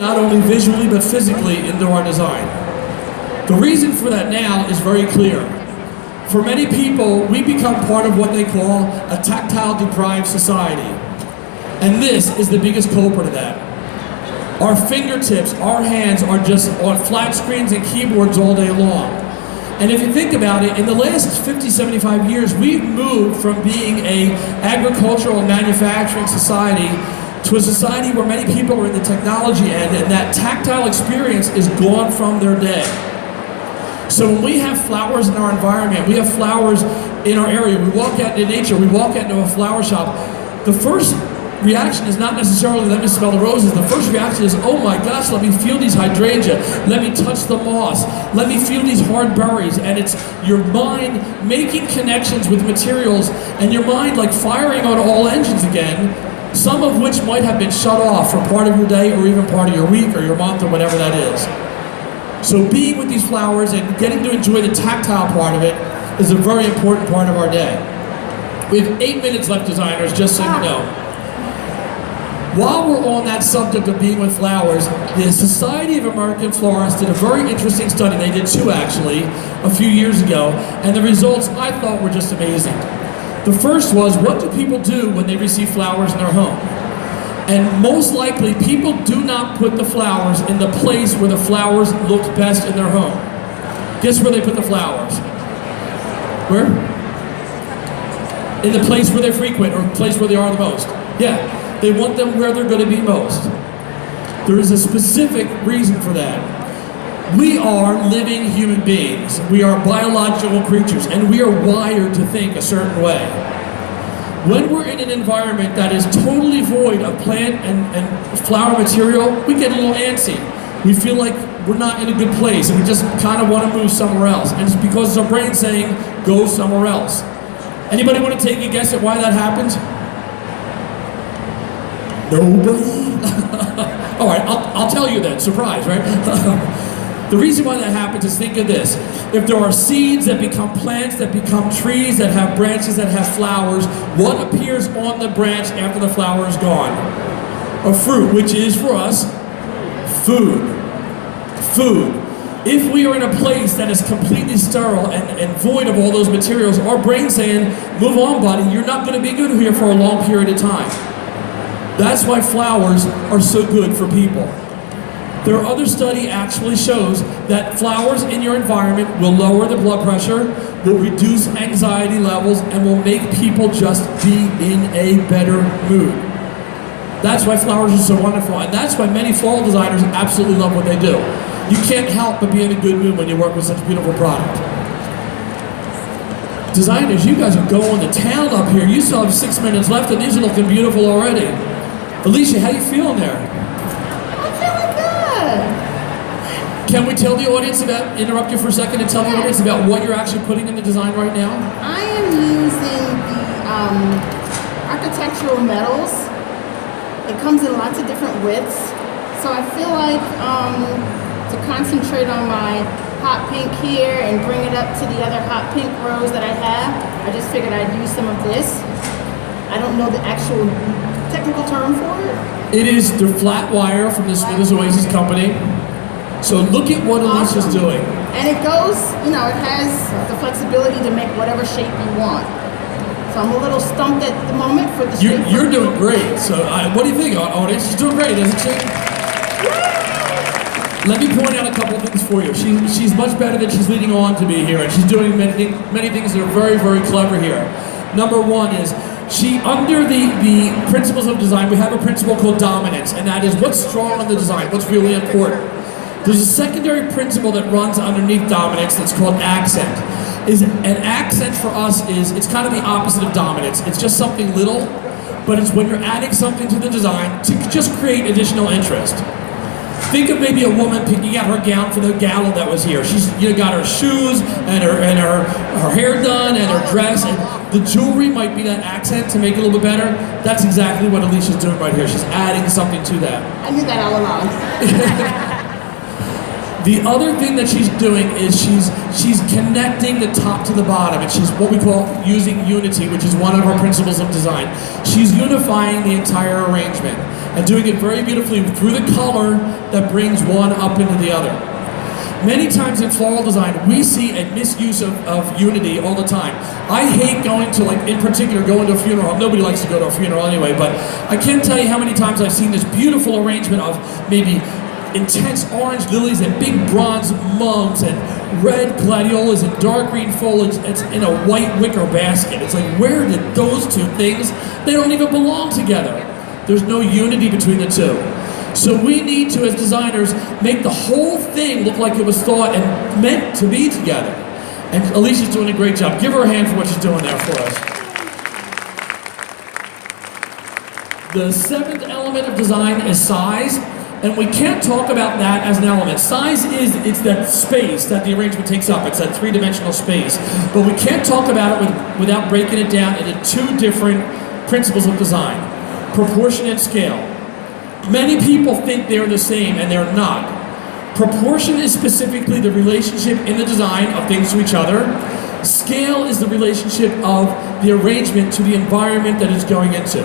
not only visually but physically into our design. The reason for that now is very clear. For many people, we become part of what they call a tactile deprived society. And this is the biggest culprit of that. Our fingertips, our hands are just on flat screens and keyboards all day long. And if you think about it, in the last 50, 75 years, we've moved from being an agricultural and manufacturing society to a society where many people are in the technology end, and that tactile experience is gone from their day. So when we have flowers in our environment, we have flowers in our area, we walk out into nature, we walk out into a flower shop, the first reaction is not necessarily let me smell the roses. The first reaction is, oh my gosh, let me feel these hydrangea, let me touch the moss, let me feel these hard berries. And it's your mind making connections with materials and your mind like firing on all engines again, some of which might have been shut off for part of your day or even part of your week or your month or whatever that is. So being with these flowers and getting to enjoy the tactile part of it is a very important part of our day. We have 8 minutes left, designers, just so you know. While we're on that subject of being with flowers, the Society of American Florists did a very interesting study. They did two actually, a few years ago, and the results I thought were just amazing. The first was, what do people do when they receive flowers in their home? And most likely, people do not put the flowers in the place where the flowers look best in their home. Guess where they put the flowers? Where? In the place where they frequent, or the place where they are the most. Yeah. They want them where they're going to be most. There is a specific reason for that. We are living human beings. We are biological creatures, and we are wired to think a certain way. When we're in an environment that is totally void of plant and flower material, we get a little antsy. We feel like we're not in a good place, and we just kind of want to move somewhere else. And it's because it's our brain saying, go somewhere else. Anybody want to take a guess at why that happens? Nobody? All right, I'll tell you then. Surprise, right? The reason why that happens is, think of this. If there are seeds that become plants, that become trees, that have branches, that have flowers, what appears on the branch after the flower is gone? A fruit, which is for us, food. Food. If we are in a place that is completely sterile and void of all those materials, our brain's saying, move on, buddy, you're not going to be good here for a long period of time. That's why flowers are so good for people. Their other study actually shows that flowers in your environment will lower the blood pressure, will reduce anxiety levels, and will make people just be in a better mood. That's why flowers are so wonderful, and that's why many floral designers absolutely love what they do. You can't help but be in a good mood when you work with such a beautiful product. Designers, you guys are going to town up here. You still have 6 minutes left, and these are looking beautiful already. Alicia, how you feeling there? I'm feeling good. Can we tell the audience about, interrupt you for a second and tell the audience about what you're actually putting in the design right now? I am using the architectural metals. It comes in lots of different widths. So I feel like to concentrate on my hot pink here and bring it up to the other hot pink rose that I have, I just figured I'd use some of this. I don't know the actual technical term for it? It is the flat wire from the Smithers Oasis company. So look at what Alicia's doing. And it goes, you know, it has the flexibility to make whatever shape you want. So I'm a little stumped at the moment for the shape. You're doing great. So what do you think, audience? She's doing great, isn't she? Let me point out a couple of things for you. She's much better than she's leading on to be here, and she's doing many things that are very, very clever here. Number one is, under the principles of design, we have a principle called dominance, and that is what's strong in the design, what's really important. There's a secondary principle that runs underneath dominance that's called accent. An accent for us is, it's kind of the opposite of dominance. It's just something little, but it's when you're adding something to the design to just create additional interest. Think of maybe a woman picking out her gown for the gala that was here. She's got her shoes and her hair done and her dress, and the jewelry might be that accent to make it a little bit better. That's exactly what Alicia's doing right here. She's adding something to that. I knew that all along. The other thing that she's doing is she's connecting the top to the bottom, and she's what we call using unity, which is one of our principles of design. She's unifying the entire arrangement. and doing it very beautifully through the color that brings one up into the other. Many times in floral design, we see a misuse of unity all the time. I hate going to, like, in particular, going to a funeral home. Nobody likes to go to a funeral anyway, but I can't tell you how many times I've seen this beautiful arrangement of maybe intense orange lilies and big bronze mums and red gladiolas and dark green foliage. It's in a white wicker basket. It's like, where did those two things, they don't even belong together. There's no unity between the two. So we need to, as designers, make the whole thing look like it was thought and meant to be together. And Alicia's doing a great job. Give her a hand for what she's doing there for us. The seventh element of design is size, and we can't talk about that as an element. Size it's that space that the arrangement takes up. It's that three-dimensional space. But we can't talk about it without breaking it down into two different principles of design: proportion and scale. Many people think they're the same, and they're not. Proportion is specifically the relationship in the design of things to each other. Scale is the relationship of the arrangement to the environment that it's going into.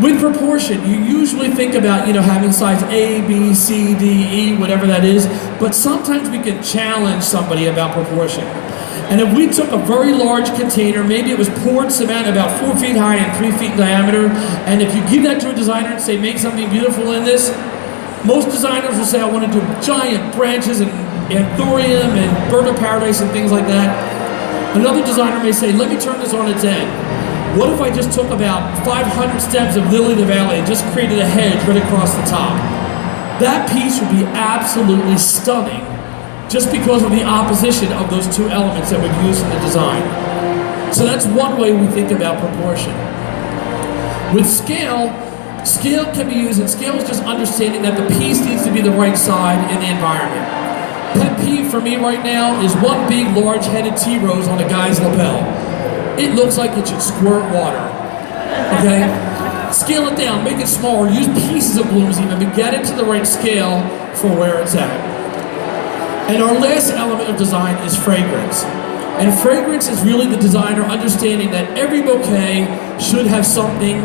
With proportion, you usually think about, having size A, B, C, D, E, whatever that is, but sometimes we can challenge somebody about proportion. And if we took a very large container, maybe it was poured cement about 4 feet high and 3 feet in diameter, and if you give that to a designer and say, make something beautiful in this, most designers will say, I want to do giant branches and anthurium and bird of paradise and things like that. Another designer may say, let me turn this on its end. What if I just took about 500 stems of lily of the valley and just created a hedge right across the top? That piece would be absolutely stunning, just because of the opposition of those two elements that we've used in the design. So that's one way we think about proportion. With scale can be used, and scale is just understanding that the piece needs to be the right side in the environment. Pet peeve for me right now is one big, large-headed tea rose on a guy's lapel. It looks like it should squirt water, okay? Scale it down, make it smaller, use pieces of blooms even, but get it to the right scale for where it's at. And our last element of design is fragrance. And fragrance is really the designer understanding that every bouquet should have something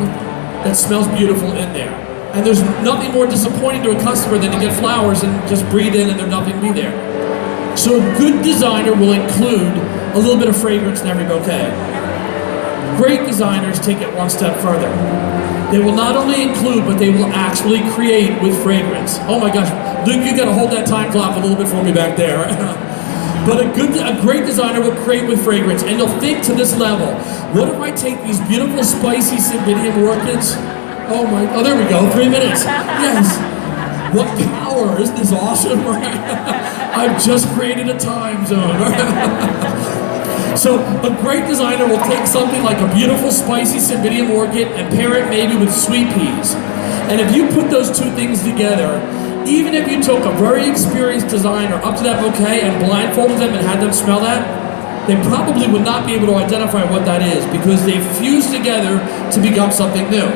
that smells beautiful in there. And there's nothing more disappointing to a customer than to get flowers and just breathe in and there nothing be there. So a good designer will include a little bit of fragrance in every bouquet. Great designers take it one step further. They will not only include, but they will actually create with fragrance. Oh my gosh, Luke, you gotta hold that time clock a little bit for me back there. But a great designer will create with fragrance, and they'll think to this level. What if I take these beautiful, spicy Cymbidium orchids? Oh, there we go, 3 minutes. Yes. What power, isn't this awesome? I've just created a time zone. So a great designer will take something like a beautiful spicy Cymbidium orchid and pair it maybe with sweet peas. And if you put those two things together, even if you took a very experienced designer up to that bouquet and blindfolded them and had them smell that, they probably would not be able to identify what that is because they've fused together to become something new.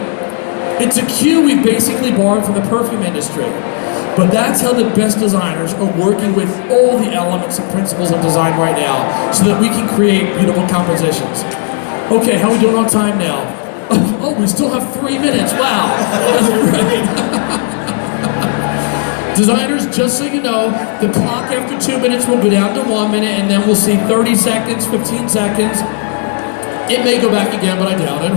It's a cue we basically borrowed from the perfume industry. But that's how the best designers are working with all the elements and principles of design right now so that we can create beautiful compositions. Okay, how are we doing on time now? Oh, we still have 3 minutes. Wow, that's great. Designers, just so you know, the clock after 2 minutes will go down to 1 minute and then we'll see 30 seconds, 15 seconds. It may go back again, but I doubt it.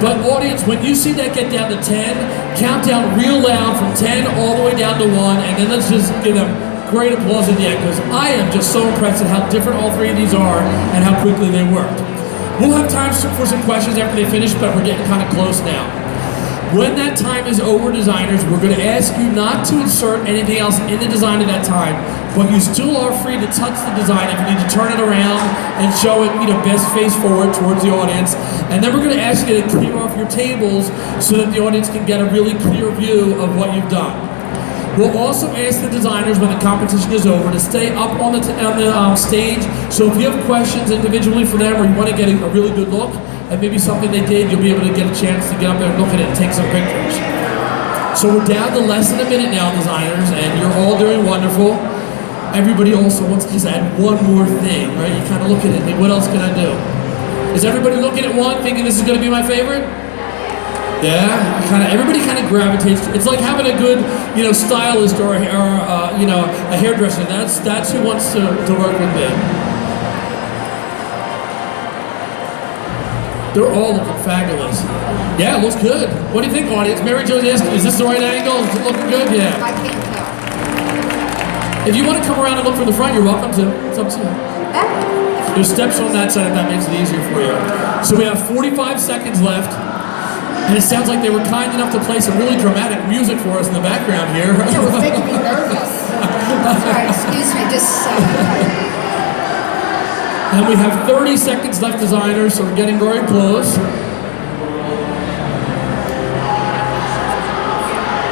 But audience, when you see that get down to 10, count down real loud from 10 all the way down to 1, and then let's just give them great applause at the end, because I am just so impressed at how different all three of these are and how quickly they worked. We'll have time for some questions after they finish, but we're getting kind of close now. When that time is over, designers, we're going to ask you not to insert anything else in the design at that time, but you still are free to touch the design if you need to turn it around and show it, best face forward towards the audience. And then we're going to ask you to clear off your tables so that the audience can get a really clear view of what you've done. We'll also ask the designers when the competition is over to stay up on the stage. So if you have questions individually for them or you want to get a really good look at maybe something they did, you'll be able to get a chance to get up there and look at it and take some pictures. So we're down to less than a minute now, designers, and you're all doing wonderful. Everybody also wants to just add one more thing, right? You kind of look at it and think, what else can I do? Is everybody looking at one thinking this is going to be my favorite? Yeah, everybody kind of gravitates. It's like having a good, stylist or a hairdresser. That's who wants to work with me. They're all looking fabulous. Yeah, it looks good. What do you think, audience? Mary Jo's asking, is this the right angle? Is it looking good? Yeah. I can't tell. If you want to come around and look from the front, you're welcome to. It's up to you. There's steps on that side if that makes it easier for you. So we have 45 seconds left. And it sounds like they were kind enough to play some really dramatic music for us in the background here. It was making me nervous. Sorry, excuse me, just And we have 30 seconds left, designers, so we're getting very close.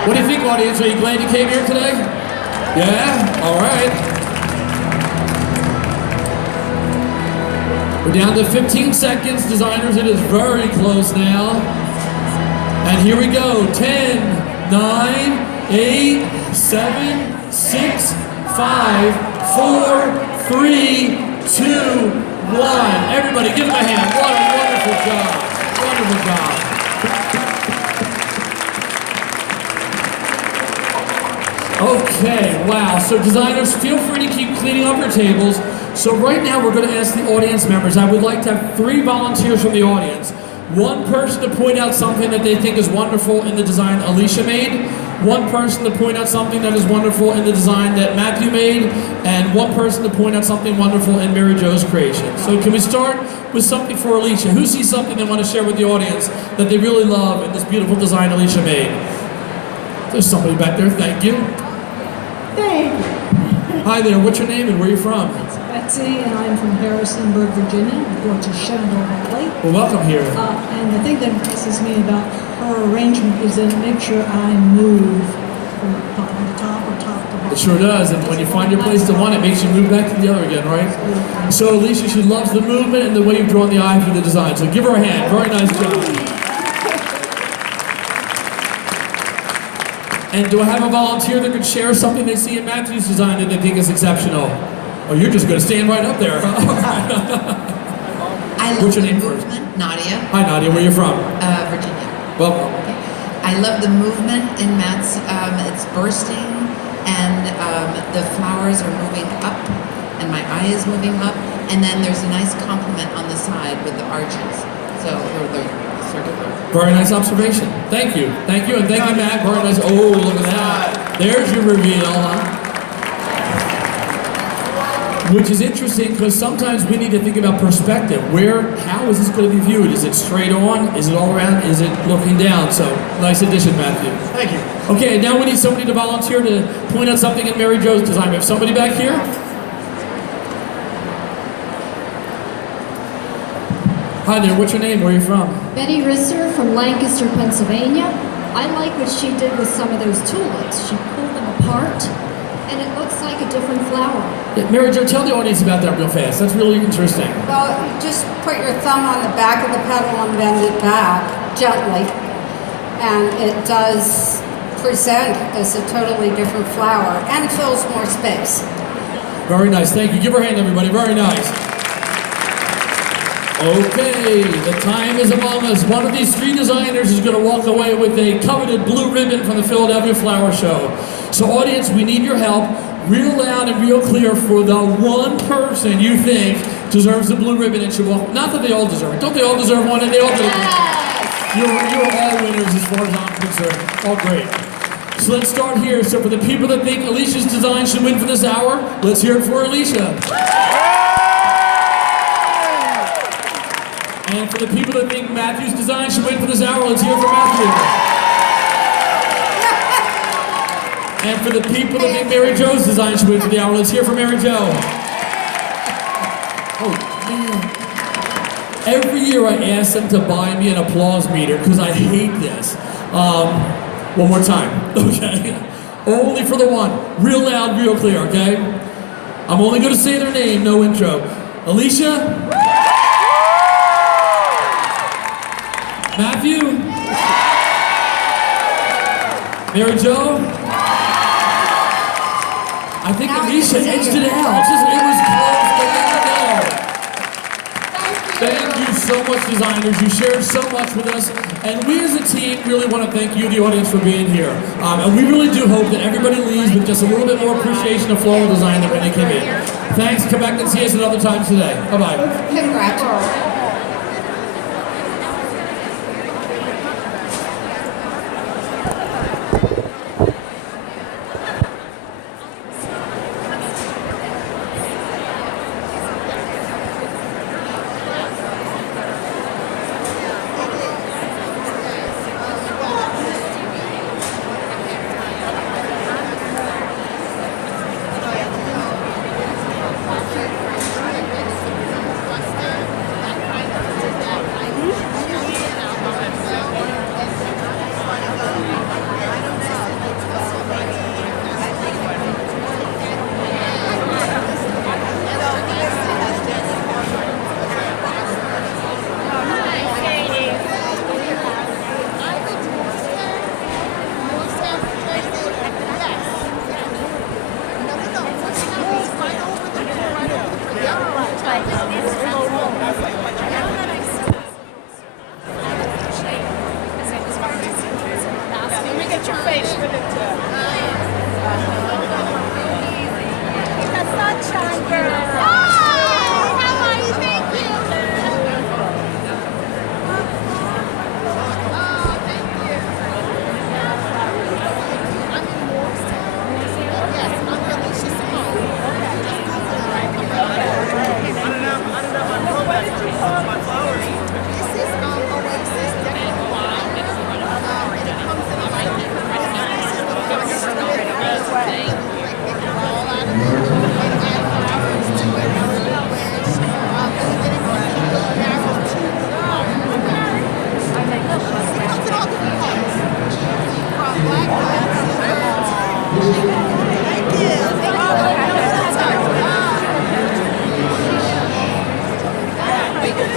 What do you think, audience? Are you glad you came here today? Yeah? All right. We're down to 15 seconds, designers. It is very close now. And here we go. 10, 9, 8, 7, 6, 5, 4, 3, 2, 1. Everybody give them a hand. What a wonderful job. Wonderful job. Okay, wow. So designers, feel free to keep cleaning up your tables. So right now we're going to ask the audience members. I would like to have 3 volunteers from the audience. One person to point out something that they think is wonderful in the design Alicia made. One person to point out something that is wonderful in the design that Matthew made. And one person to point out something wonderful in Mary Jo's creation. So can we start with something for Alicia? Who sees something they want to share with the audience that they really love in this beautiful design Alicia made? There's somebody back there, thank you. Thank you. Hi there, what's your name and where are you from? Betsy, and I'm from Harrisonburg, Virginia. I go to Shenandoah Valley. Well, welcome here. And the thing that impresses me about her arrangement is that it makes sure I move from the top or top to bottom. It sure does, and when you find your place to one, it makes you move back to the other again, right? So Alicia, she loves the movement and the way you've drawn the eye through the design. So give her a hand. Very nice job. And do I have a volunteer that could share something they see in Matthew's design that they think is exceptional? Oh, you're just going to stand right up there. I love What's your the name movement. first? Nadia, Hi, Nadia. Where are you from? Virginia. Welcome. Okay. I love the movement in Matt's. It's bursting, and the flowers are moving up, and my eye is moving up, and then there's a nice complement on the side with the arches. So, or the circular. Very nice observation. Thank you. Thank you, and thank you, Matt. Very nice. Oh, look at that. There's your reveal, huh? Which is interesting because sometimes we need to think about perspective. How is this going to be viewed? Is it straight on? Is it all around? Is it looking down? So, nice addition, Matthew. Thank you. Okay, now we need somebody to volunteer to point out something in Mary Jo's design. We have somebody back here? Hi there, what's your name? Where are you from? Betty Risser from Lancaster, Pennsylvania. I like what she did with some of those tulips. She pulled them apart, and it looks like a different flower. Yeah, Mary Jo, tell the audience about that real fast. That's really interesting. Well, you just put your thumb on the back of the petal and bend it back gently, and it does present as a totally different flower and fills more space. Very nice, thank you. Give her a hand, everybody. Very nice. Okay, the time is among us. One of these 3 designers is going to walk away with a coveted blue ribbon from the Philadelphia Flower Show. So audience, we need your help. Real loud and real clear for the one person you think deserves the blue ribbon and should walk. Not that they all deserve it. Don't they all deserve one? And they all deserve it. You're all winners as far as I'm concerned. All great. So let's start here. So for the people that think Alicia's design should win for this hour, let's hear it for Alicia. And for the people that think Matthew's design should win for this hour, let's hear it for Matthew. And for the people that think Mary Jo's design should win for the hour, let's hear from Mary Jo. Oh, man. Every year I ask them to buy me an applause meter because I hate this. One more time, okay? Only for the one. Real loud, real clear, okay? I'm only going to say their name, no intro. Alicia? Matthew? Mary Jo? I think Alicia edged it out. It was close, but there you go. Thank you so much, designers. You shared so much with us. And we as a team really want to thank you, the audience, for being here. And we really do hope that everybody leaves with just a little bit more appreciation of floral design than when they came in. Thanks. Come back and see us at other times today. Bye-bye. Congratulations.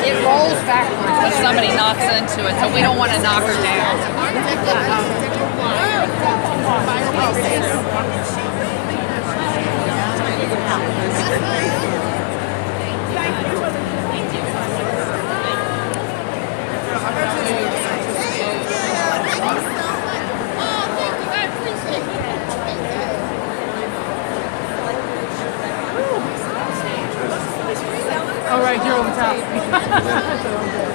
It rolls backwards when somebody knocks into it, so we don't want to knock her down. All right, you're over top.